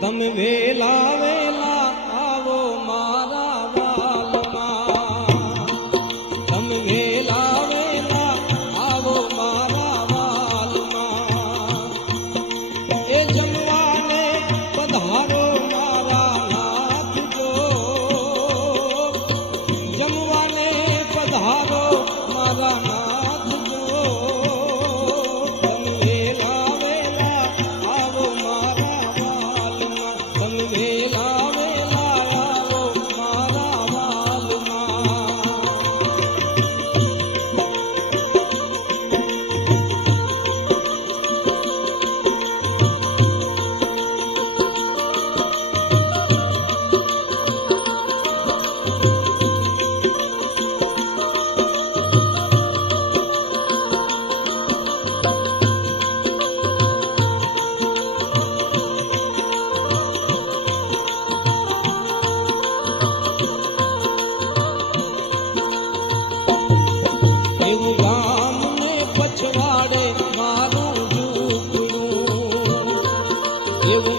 તમે વેલા વેલા આવો મારા વાલમાં, તમે વેલા વેલા આવો મારા વાલમાં, એ જમવાને પધારો મારા નાથ જો, જમવાને પધારો મારા નાથ જો, તમે વેલા વેલા આવો મારા વાલમાં, તમે વેલા વેલા આવો મારા વાલમાં. એવું ગામ ને પછવાડે મારું ઝૂંપડું, એવું